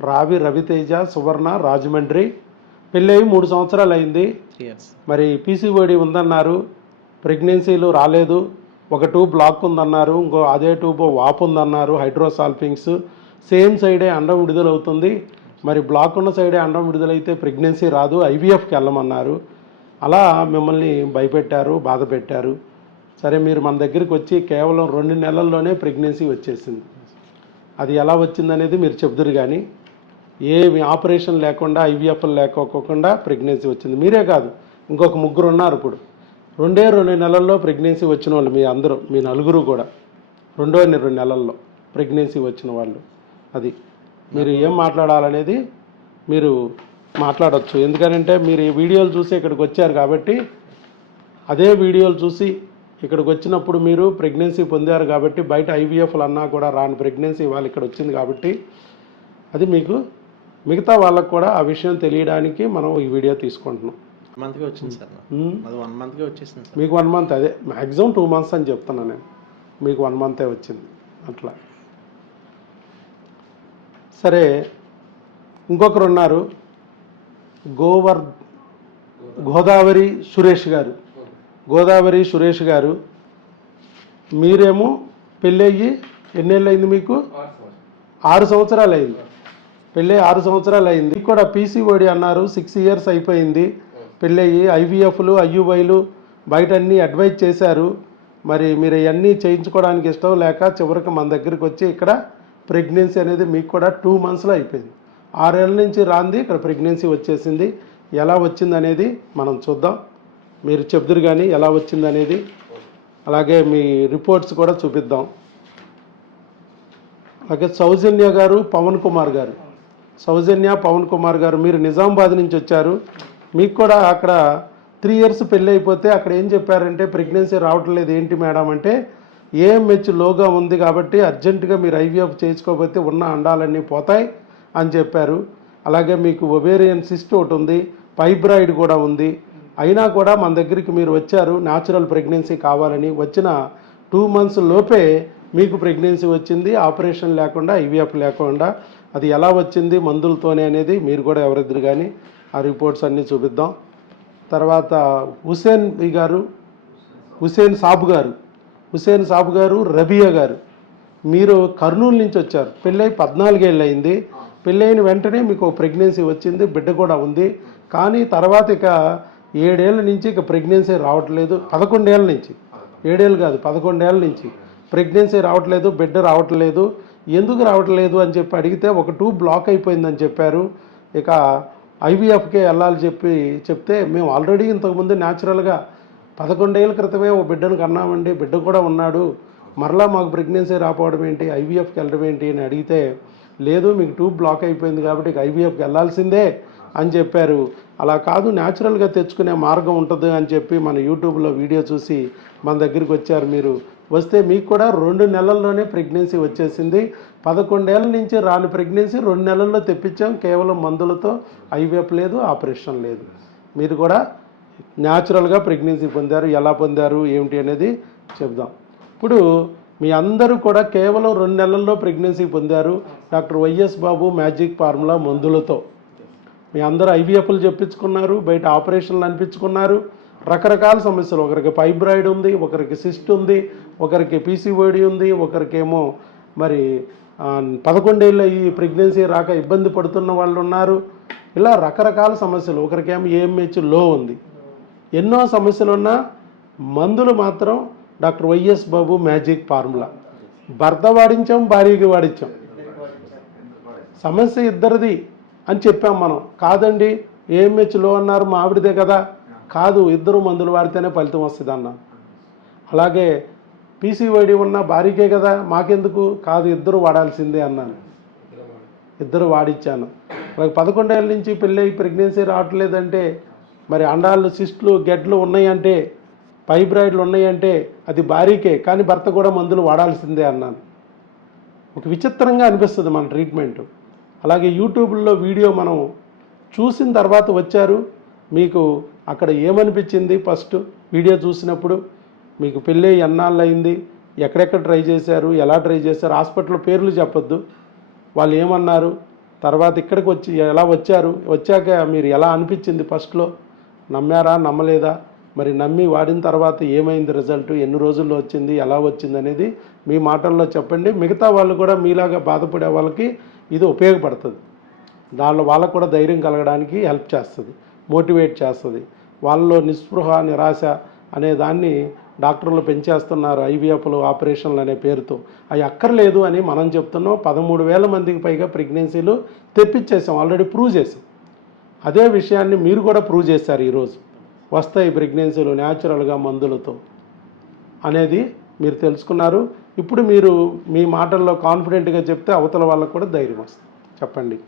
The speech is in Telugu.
రావి రవితేజ సువర్ణ రాజమండ్రి. పెళ్ళయి మూడు సంవత్సరాలు అయింది మరి పీసీఓడి ఉందన్నారు. ప్రెగ్నెన్సీలు రాలేదు. ఒక ట్యూబ్ బ్లాక్ ఉందన్నారు. ఇంకో అదే ట్యూబ్ వాపు ఉందన్నారు. హైడ్రోసాల్ఫింగ్స్. సేమ్ సైడే అండం విడుదలవుతుంది. మరి బ్లాక్ ఉన్న సైడే అండం విడుదలైతే ప్రెగ్నెన్సీ రాదు. ఐవీఎఫ్కి వెళ్ళమన్నారు. అలా మిమ్మల్ని భయపెట్టారు బాధ పెట్టారు. సరే మీరు మన దగ్గరికి వచ్చి కేవలం రెండు నెలల్లోనే ప్రెగ్నెన్సీ వచ్చేసింది. అది ఎలా వచ్చిందనేది మీరు చెబుదురు కానీ ఏమి ఆపరేషన్ లేకుండా ఐవీఎఫ్ లేకోకుండా ప్రెగ్నెన్సీ వచ్చింది. మీరే కాదు ఇంకొక ముగ్గురు ఉన్నారు ఇప్పుడు. రెండే రెండు నెలల్లో ప్రెగ్నెన్సీ వచ్చిన వాళ్ళు మీ అందరూ మీ నలుగురు కూడా. రెండో రెండు నెలల్లో ప్రెగ్నెన్సీ వచ్చిన వాళ్ళు. అది మీరు ఏం మాట్లాడాలనేది మీరు మాట్లాడవచ్చు ఎందుకంటే మీరు ఈ వీడియోలు చూసి ఇక్కడికి వచ్చారు కాబట్టి అదే వీడియోలు చూసి ఇక్కడికి వచ్చినప్పుడు మీరు ప్రెగ్నెన్సీ పొందారు కాబట్టి బయట ఐవీఎఫ్లు అన్నా కూడా రాని ప్రెగ్నెన్సీ వాళ్ళు ఇక్కడ వచ్చింది కాబట్టి అది మీకు మిగతా వాళ్ళకు కూడా ఆ విషయం తెలియడానికి మనం ఈ వీడియో తీసుకుంటున్నాం. మంత్కి వచ్చింది సార్. అది వన్ మంత్కి వచ్చేసింది సార్. మీకు వన్ మంత్ అదే మ్యాక్సిమం టూ మంత్స్ అని చెప్తున్నాను నేను. మీకు వన్ మంతే వచ్చింది. అట్లా. సరే ఇంకొకరు ఉన్నారు. గోవర్ గోదావరి సురేష్ గారు. గోదావరి సురేష్ గారు మీరేమో పెళ్ళయ్యి ఎన్నేళ్ళు అయింది మీకు? ఆరు సంవత్సరాలు. అయింది పెళ్ళి ఆరు సంవత్సరాలు అయింది. కూడా పీసీఓడి అన్నారు. సిక్స్ ఇయర్స్ అయిపోయింది. పెళ్ళయ్యి ఐవీఎఫ్లు ఐయువైలు బయట అన్నీ అడ్వైజ్ చేశారు. మరి మీరు ఇవన్నీ చేయించుకోవడానికి ఇష్టం లేక చివరికి మన దగ్గరికి వచ్చి ఇక్కడ ప్రెగ్నెన్సీ అనేది మీకు కూడా టూ మంత్స్లో అయిపోయింది. ఆరేళ్ళ నుంచి రాంది ఇక్కడ ప్రెగ్నెన్సీ వచ్చేసింది. ఎలా వచ్చింది అనేది మనం చూద్దాం. మీరు చెప్దురు కానీ ఎలా వచ్చింది అనేది. అలాగే మీ రిపోర్ట్స్ కూడా చూపిద్దాం. అలాగే సౌజన్య గారు పవన్ కుమార్ గారు. సౌజన్య పవన్ కుమార్ గారు మీరు నిజామాబాద్ నుంచి వచ్చారు. మీకు కూడా అక్కడ త్రీ ఇయర్స్ పెళ్ళి అయిపోతే అక్కడ ఏం చెప్పారంటే ప్రెగ్నెన్సీ రావటం లేదు ఏంటి మేడం అంటే ఏఎంహెచ్ లోగా ఉంది కాబట్టి అర్జెంటుగా మీరు ఐవీఎఫ్ చేసుకోకపోతే ఉన్న అండాలన్నీ పోతాయి అని చెప్పారు. అలాగే మీకు ఒబేరియన్ సిస్ట్ ఒకటి ఉంది ఫైబ్రాయిడ్ కూడా ఉంది. అయినా కూడా మన దగ్గరికి మీరు వచ్చారు న్యాచురల్ ప్రెగ్నెన్సీ కావాలని. వచ్చిన టూ మంత్స్ లోపే మీకు ప్రెగ్నెన్సీ వచ్చింది ఆపరేషన్ లేకుండా ఐవీఎఫ్ లేకుండా అది ఎలా వచ్చింది మందులతోనే అనేది మీరు కూడా ఎవరిద్దరు కానీ ఆ రిపోర్ట్స్ అన్నీ చూపిద్దాం. తర్వాత హుసేన్ గారు హుసేన్ సాబ్ గారు హుసేన్ సాబ్ గారు రబియా గారు మీరు కర్నూలు నుంచి వచ్చారు. పెళ్ళై పద్నాలుగేళ్ళు అయింది. పెళ్ళైన వెంటనే మీకు ప్రెగ్నెన్సీ వచ్చింది బిడ్డ కూడా ఉంది. కానీ తర్వాత ఇక ఏడేళ్ళ నుంచి ఇక ప్రెగ్నెన్సీ రావట్లేదు పదకొండేళ్ళ నుంచి. ఏడేళ్ళు కాదు పదకొండేళ్ళ నుంచి. ప్రెగ్నెన్సీ రావట్లేదు బిడ్డ రావట్లేదు ఎందుకు రావట్లేదు అని చెప్పి అడిగితే ఒక టూ బ్లాక్ అయిపోయిందని చెప్పారు. ఇక ఐవీఎఫ్కే వెళ్ళాలి చెప్పి చెప్తే మేము ఆల్రెడీ ఇంతకుముందు న్యాచురల్గా పదకొండేళ్ళ క్రితమే ఓ బిడ్డను కన్నామండి బిడ్డ కూడా ఉన్నాడు. మరలా మాకు ప్రెగ్నెన్సీ రాపోవడం ఏంటి ఐవీఎఫ్కి వెళ్ళడం ఏంటి అని అడిగితే లేదు మీకు ట్యూబ్ బ్లాక్ అయిపోయింది కాబట్టి ఇక ఐవీఎఫ్కి వెళ్ళాల్సిందే అని చెప్పారు. అలా కాదు న్యాచురల్గా తెచ్చుకునే మార్గం ఉంటుంది అని చెప్పి మన యూట్యూబ్లో వీడియో చూసి మన దగ్గరికి వచ్చారు మీరు. వస్తే మీకు కూడా రెండు నెలల్లోనే ప్రెగ్నెన్సీ వచ్చేసింది. పదకొండేళ్ళ నుంచి రాని ప్రెగ్నెన్సీ రెండు నెలల్లో తెప్పించాం. కేవలం మందులతో ఐవీఎఫ్ లేదు ఆపరేషన్ లేదు. మీరు కూడా న్యాచురల్గా ప్రెగ్నెన్సీ పొందారు. ఎలా పొందారు ఏమిటి అనేది చెప్దాం. ఇప్పుడు మీ అందరూ కూడా కేవలం రెండు నెలల్లో ప్రెగ్నెన్సీ పొందారు. Doctor YS Babu magic formula మందులతో. మీ అందరూ ఐవీఎఫ్లు చెప్పించుకున్నారు బయట ఆపరేషన్లు అనిపించుకున్నారు. రకరకాల సమస్యలు. ఒకరికి ఫైబ్రాయిడ్ ఉంది ఒకరికి సిస్ట్ ఉంది ఒకరికి పీసీఓడి ఉంది ఒకరికేమో మరి పదకొండేళ్ళ ఈ ప్రెగ్నెన్సీ రాక ఇబ్బంది పడుతున్న వాళ్ళు ఉన్నారు. ఇలా రకరకాల సమస్యలు. ఒకరికేమో ఏఎంహెచ్లో ఉంది. ఎన్నో సమస్యలు ఉన్నా మందులు మాత్రం doctor YS Babu magic formula. భర్త వాడించాం భార్యకి వాడించాం సమస్య ఇద్దరిది అని చెప్పాం మనం. కాదండి ఏఎంహెచ్లో అన్నారు మా ఆవిడదే కదా. కాదు ఇద్దరు మందులు వాడితేనే ఫలితం వస్తుంది అన్న. అలాగే పీసీఓడి ఉన్న భారీకే కదా మాకెందుకు? కాదు ఇద్దరు వాడాల్సిందే అన్నాను ఇద్దరు వాడిచ్చాను. అలాగే పదకొండేళ్ళ నుంచి పెళ్ళి ప్రెగ్నెన్సీ రావట్లేదంటే మరి అండాలు సిస్ట్లు గెడ్లు ఉన్నాయంటే ఫైబ్రాయిడ్లు ఉన్నాయంటే అది భారీకే కానీ భర్త కూడా మందులు వాడాల్సిందే అన్నాను. ఒక విచిత్రంగా అనిపిస్తుంది మన ట్రీట్మెంట్. అలాగే యూట్యూబ్లో వీడియో మనం చూసిన తర్వాత వచ్చారు. మీకు అక్కడ ఏమనిపించింది ఫస్ట్ వీడియో చూసినప్పుడు? మీకు పెళ్ళి ఎన్నాళ్ళు అయింది ఎక్కడెక్కడ ట్రై చేశారు? ఎలా ట్రై చేశారు? హాస్పిటల్ పేర్లు చెప్పొద్దు. వాళ్ళు ఏమన్నారు? తర్వాత ఇక్కడికి వచ్చి ఎలా వచ్చారు? వచ్చాక మీరు ఎలా అనిపించింది ఫస్ట్లో? నమ్మారా? నమ్మలేదా? మరి నమ్మి వాడిన తర్వాత ఏమైంది రిజల్ట్? ఎన్ని రోజుల్లో వచ్చింది? ఎలా వచ్చింది అనేది మీ మాటల్లో చెప్పండి. మిగతా వాళ్ళు కూడా మీలాగా బాధపడే వాళ్ళకి ఇది ఉపయోగపడుతుంది. దానిలో వాళ్ళకు కూడా ధైర్యం కలగడానికి హెల్ప్ చేస్తుంది. మోటివేట్ చేస్తుంది. వాళ్ళలో నిస్పృహ నిరాశ అనే దాన్ని డాక్టర్లు పెంచేస్తున్నారు. ఐవీఎఫ్లు ఆపరేషన్లు అనే పేరుతో. అవి అక్కర్లేదు అని మనం చెప్తున్నాం. పదమూడు వేల మందికి పైగా ప్రెగ్నెన్సీలు తెప్పించేసాం. ఆల్రెడీ ప్రూవ్ చేసాం. అదే విషయాన్ని మీరు కూడా ప్రూవ్ చేశారు ఈరోజు. వస్తాయి ప్రెగ్నెన్సీలు న్యాచురల్గా మందులతో అనేది మీరు తెలుసుకున్నారు. ఇప్పుడు మీరు మీ మాటల్లో కాన్ఫిడెంట్గా చెప్తే అవతల వాళ్ళకు కూడా ధైర్యం వస్తుంది. చెప్పండి.